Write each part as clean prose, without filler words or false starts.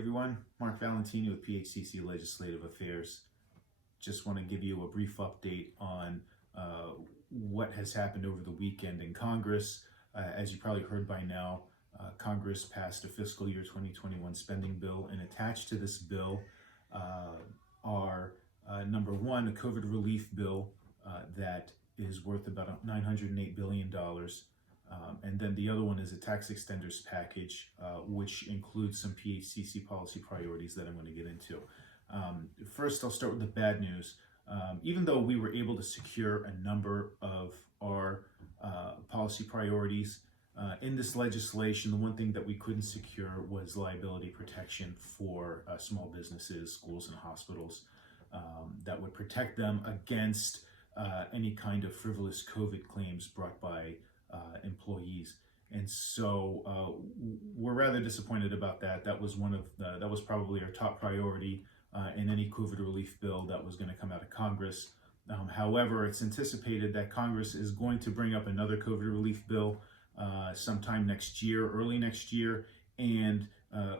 everyone, Mark Valentini with PHCC Legislative Affairs. Just want to give you a brief update on what has happened over the weekend in Congress. As you probably heard by now, Congress passed a fiscal year 2021 spending bill, and attached to this bill are number one, a COVID relief bill that is worth about $908 billion. And then the other one is a tax extenders package, which includes some PHCC policy priorities that I'm going to get into. First, I'll start with the bad news. Even though we were able to secure a number of our policy priorities in this legislation, the one thing that we couldn't secure was liability protection for small businesses, schools, and hospitals that would protect them against any kind of frivolous COVID claims brought by employees. And so we're rather disappointed about that. That was that was probably our top priority in any COVID relief bill that was going to come out of Congress. However, it's anticipated that Congress is going to bring up another COVID relief bill sometime next year, early next year, and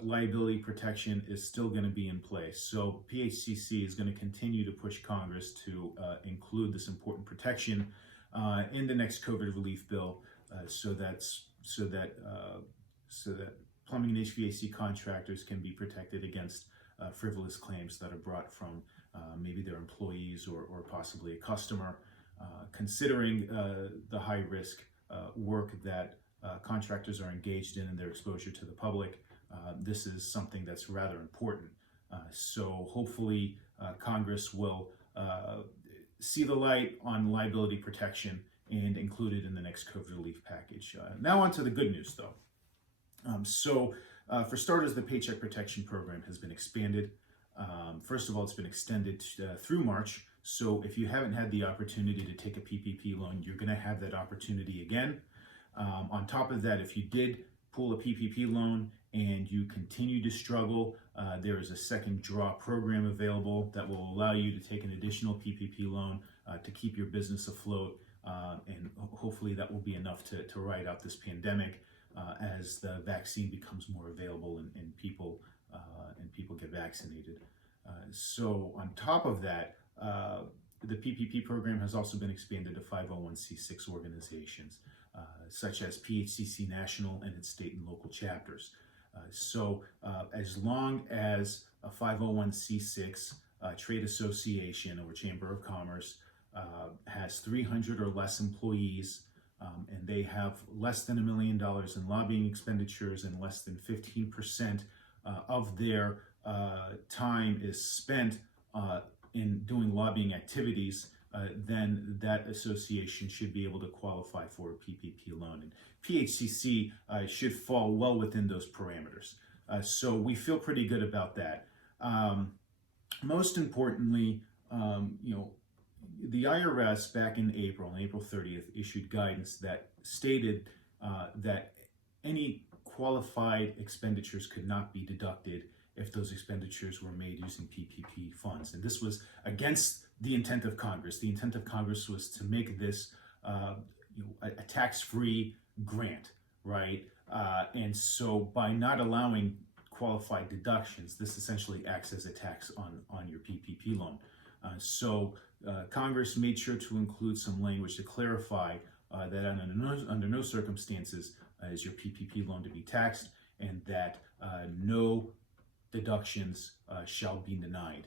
liability protection is still going to be in place. So PHCC is going to continue to push Congress to include this important protection in the next COVID relief bill, so that plumbing and HVAC contractors can be protected against frivolous claims that are brought from maybe their employees or possibly a customer. Considering the high risk work that contractors are engaged in and their exposure to the public, this is something that's rather important. So hopefully Congress will see the light on liability protection and include it in the next COVID relief package. Now on to the good news, though. For starters, the Paycheck Protection Program has been expanded. First of all, it's been extended through March. So if you haven't had the opportunity to take a PPP loan, you're going to have that opportunity again. On top of that, if you did pull a PPP loan and you continue to struggle, there is a second draw program available that will allow you to take an additional PPP loan to keep your business afloat. And hopefully that will be enough to ride out this pandemic as the vaccine becomes more available and people get vaccinated. So on top of that, the PPP program has also been expanded to 501c6 organizations, such as PHCC National and its state and local chapters. So as long as a 501c6 trade association or chamber of commerce has 300 or less employees, and they have less than $1 million in lobbying expenditures and less than 15% of their time is spent in doing lobbying activities, then that association should be able to qualify for a PPP loan. And PHCC should fall well within those parameters. So we feel pretty good about that. Most importantly, the IRS back in April 30th, issued guidance that stated that any qualified expenditures could not be deducted if those expenditures were made using PPP funds. And this was against the intent of Congress. The intent of Congress was to make this a tax-free grant, right? And so by not allowing qualified deductions, this essentially acts as a tax on your PPP loan. So Congress made sure to include some language to clarify that under no circumstances is your PPP loan to be taxed, and that no deductions shall be denied,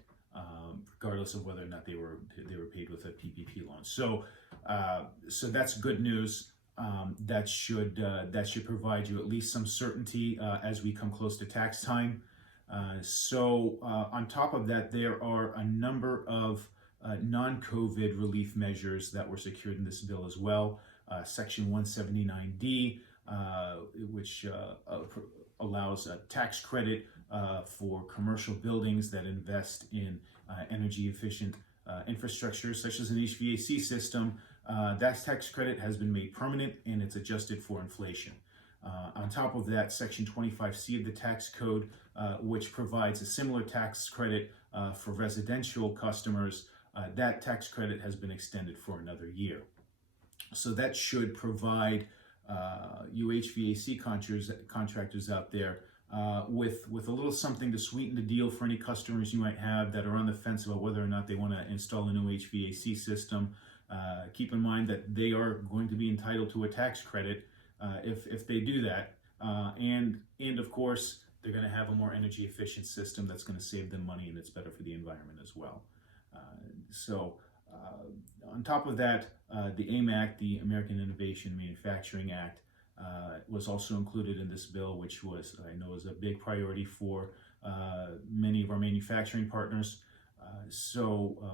regardless of whether or not they were paid with a PPP loan. So that's good news. That should provide you at least some certainty as we come close to tax time. On top of that, there are a number of non-COVID relief measures that were secured in this bill as well. Section 179D, which allows a tax credit for commercial buildings that invest in energy efficient infrastructure such as an HVAC system. That tax credit has been made permanent and it's adjusted for inflation. On top of that, Section 25C of the tax code, which provides a similar tax credit for residential customers, that tax credit has been extended for another year. So that should provide you HVAC contractors out there with a little something to sweeten the deal for any customers you might have that are on the fence about whether or not they want to install a new HVAC system. Keep in mind that they are going to be entitled to a tax credit if they do that, and of course they're going to have a more energy efficient system that's going to save them money, and it's better for the environment as well. On top of that, the AIM Act, the American Innovation Manufacturing Act, was also included in this bill, which I know is a big priority for many of our manufacturing partners.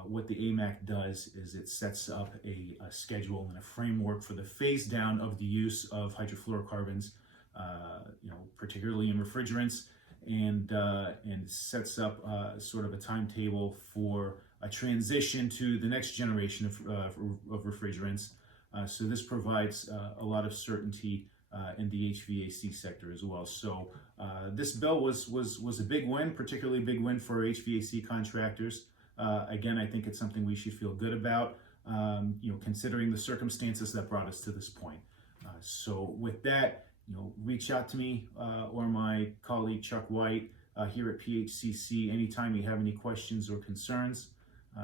What the AIM Act does is it sets up a schedule and a framework for the phase down of the use of hydrofluorocarbons, particularly in refrigerants, and sets up sort of a timetable for a transition to the next generation of refrigerants. So this provides a lot of certainty in the HVAC sector as well. So this bill was a big win, particularly a big win for HVAC contractors. Again, I think it's something we should feel good about, considering the circumstances that brought us to this point. So with that, reach out to me or my colleague Chuck White here at PHCC anytime you have any questions or concerns.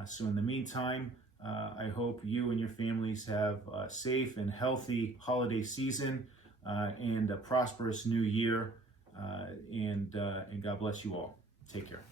So in the meantime, I hope you and your families have a safe and healthy holiday season and a prosperous new year. And God bless you all. Take care.